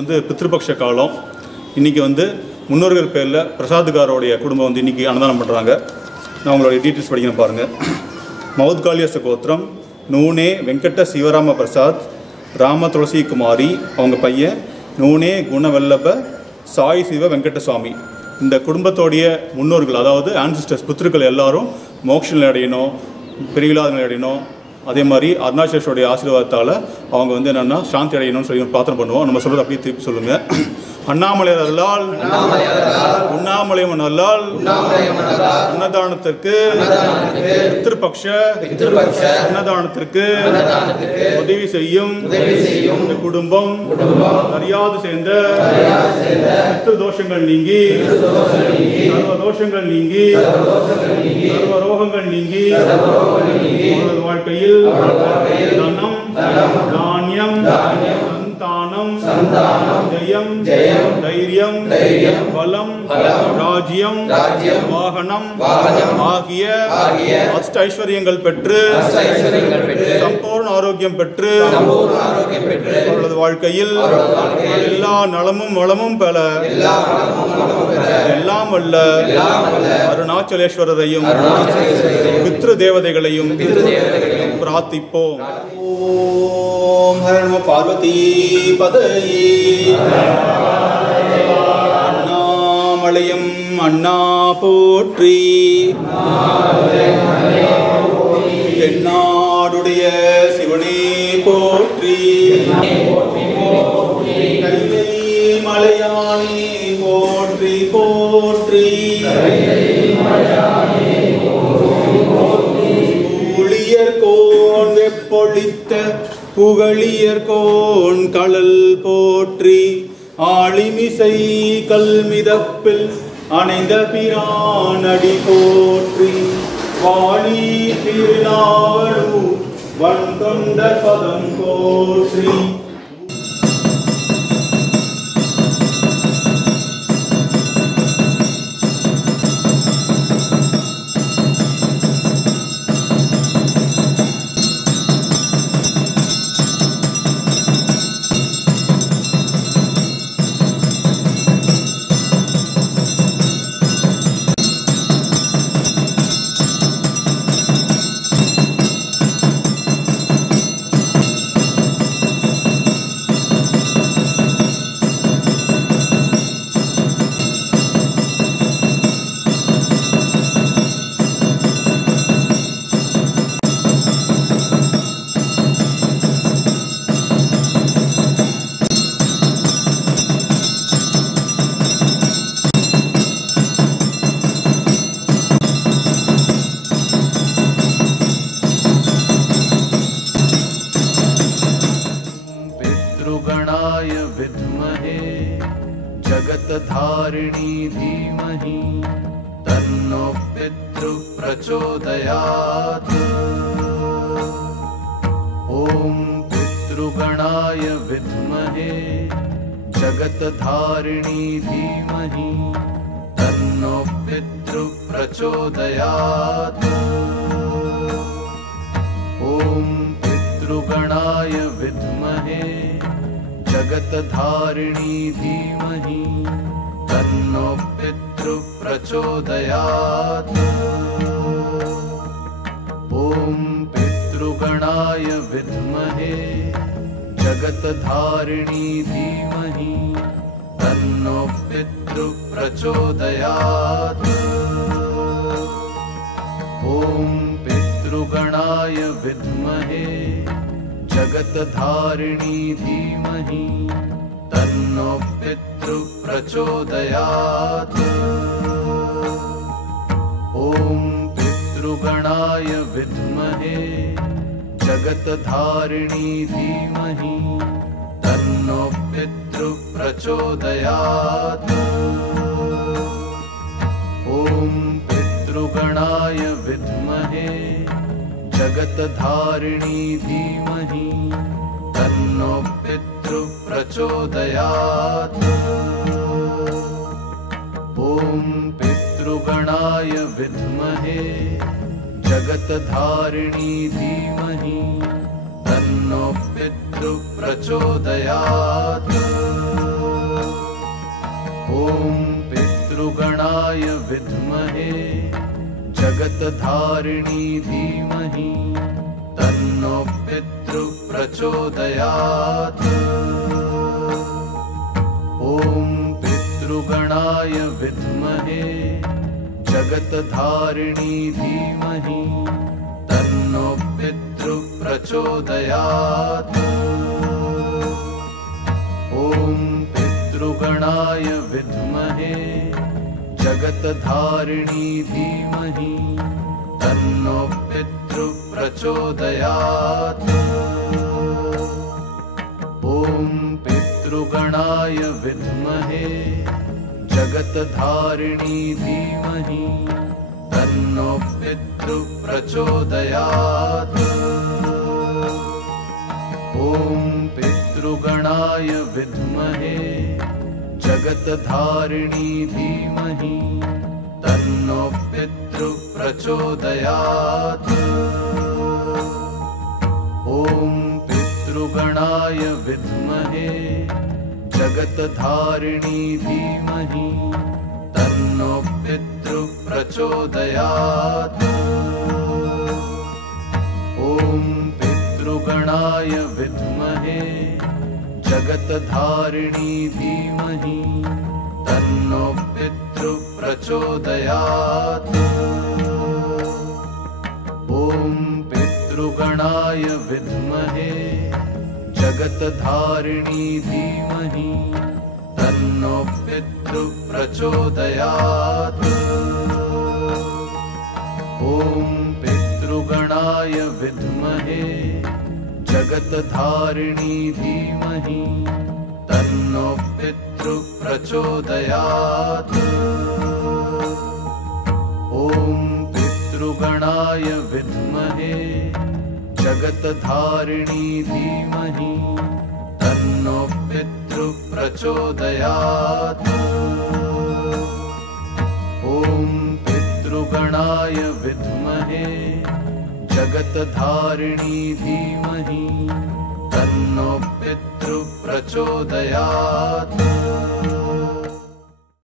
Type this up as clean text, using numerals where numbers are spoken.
வந்து பித்ருபக்ஷ காலம். இன்றைக்கி வந்து முன்னோர்கள் பேரில் பிரசாத்காரோடைய குடும்பம் வந்து இன்றைக்கி அன்னதானம் பண்ணுறாங்க. நான் உங்களுடைய டீட்டெயில்ஸ் படிக்கணும் பாருங்கள். மௌத்காலியச கோத்திரம் நூனே வெங்கட சிவராம பிரசாத், ராம துளசி குமாரி அவங்க பையன் நூனே குணவல்லப சாய் சிவ வெங்கடசுவாமி. இந்த குடும்பத்தோடைய முன்னோர்கள், அதாவது ஆன்சிஸ்டர்ஸ், புத்திருக்கள் எல்லாரும் மோட்ச நிலை அடையணும், பிரிவிலாத நிலை அடையணும். அதே மாதிரி அருணாச்சலேஸ்வருடைய ஆசீர்வாதத்தால் அவங்க வந்து என்னென்னா சாந்தி அடையணும்னு சொல்லி பிரார்த்தனை பண்ணுவோம். நம்ம சொல்கிறது அப்படியே திருப்பி சொல்லுங்கள். அண்ணாமலையார் அருளால், உண்ணாமலையம்மன் அருளால், அன்னதானத்திற்கு பித்ருபக்ஷ அன்னதானத்திற்கு உதவி செய்யும் இந்த குடும்பம் அறியாது சேர்ந்த பித்ரு தோஷங்கள் நீங்கி, சர்வ தோஷங்கள் நீங்கி, சர்வ ரோகங்கள் நீங்கி அவரது வாழ்க்கையில் தனம், தானியம், சந்தானம், ஜெயம், தைரியம், பலம், ராஜ்யம், வாகனம் ஆகிய அஷ்ட ஐஸ்வர்யங்கள் பெற்று சம்பூர்ண ஆரோக்கியம் பெற்று அவரது வாழ்க்கையில் எல்லா நலமும் வளமும் பெற எல்லாம் வல்ல அருணாச்சலேஸ்வரரையும் பித்ரு தேவதைகளையும் பிரார்த்திப்போம். ஓம் ஹர நம பார்வதி பதயே. அண்ணாமலையம் அண்ணா போற்றி, தென்னாடுடைய சிவனே போற்றி, கைலை மலையானே போற்றி போற்றி, ஊழியர்கோன் வெப்பொழித்த புகழியர்கோன் கடல் போற்றி, ஆளிமிசை கல்மிதப்பில் அணைந்த பிரானடி போற்றி, வாழி திருநாவலு வன்கொண்ட பதம் போற்றி. जगतधारिणी धीमहि तन्नो पितृ प्रचोदयात्। ॐ पितृगणाय विद्महे जगतधारिणी धीमहि तन्नो पितृ प्रचोदयात्। ॐ पितृगणाय विद्महे जगतधारिणी धीमहि तन्नो पितृ प्रचोदयात्। ॐ पितृगणाय विद्महे जगतधारिणी धीमहि तन्नो पितृ प्रचोदयात्। ॐ पितृगणाय विद्महे जगतधारिणी धीमहि तन्नो पितृ प्रचोदयात्। ॐ पितृगणाय विद्महे जगतधारिणी धीमहि तन्नो पितृ प्रचोदयात्। ॐ पितृगणाय विद्महे जगतधारिणी धीमहि तन्नो पितृ प्रचोदयात्। ॐ पितृगणाय विद्महे जगतधारिणी धीमहि तन्नो पितृ प्रचोदयात्। पितृगणाय विद्महे जगत्धारिणी धीमहि तन्नो पितृप्रचोदयात्। ॐ पितृगणाय विद्महे जगत्धारिणी धीमहि तन्नो पितृप्रचोदयात्। ॐ पितृगणाय विद्महे जगत्धारिणी धीमहि तन्नो पितृप्रचोदयात्। ॐ पितृगणाय विद्महे जगत्धारिणी धीमहि तन्नो पितृप्रचोदयात्। ॐ पितृगणाय विद्महे जगत्धारिणी धीमहि तन्नो पितृप्रचोदयात्। ॐ पितृगणाय विद्महे जगत्धारिणी धीमहि तन्नो पितृप्रचोदयात्। ॐ पितृगणाय विद्महे जगत्धारिणी धीमहि तन्नो पितृप्रचोदयात्। ॐ पितृगणाय विद्महे जगत्धारिणी धीमहि तन्नो पितृप्रचोदयात्। ॐ पितृगणाय विद्महे जगत्धारिणी धीमहि तन्नो पितृप्रचोदयात्। ॐ पितृगणाय विद्महे जगत्धारिणी धीमहि तन्नो पितृप्रचोदयात्। ॐ पितृगणाय विद्महे जगत्धारिणी धीमहि तन्नो पितृप्रचोदयात्।